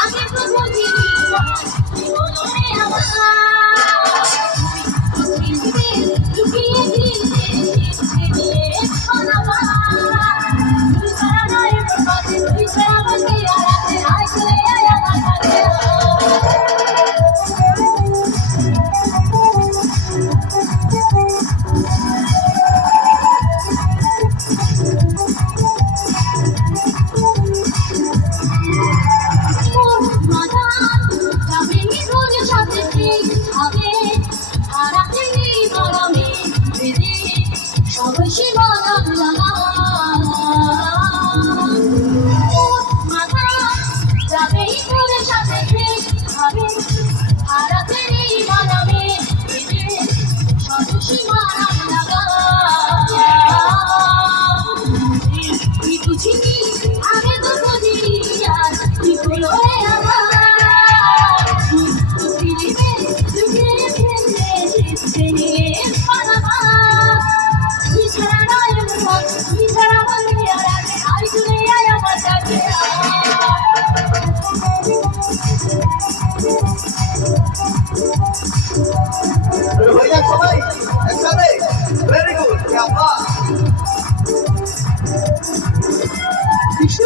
আগে তো বুঝিনি বলো রে আমার লুকিয়ে দিলে বানাবা তুই ছাড়া নয় বাজে তুই ছাড়া বাজে আর চলে আয় আমার কাছে সবাই একসাথে ভেরি গুড কৃষ্ণ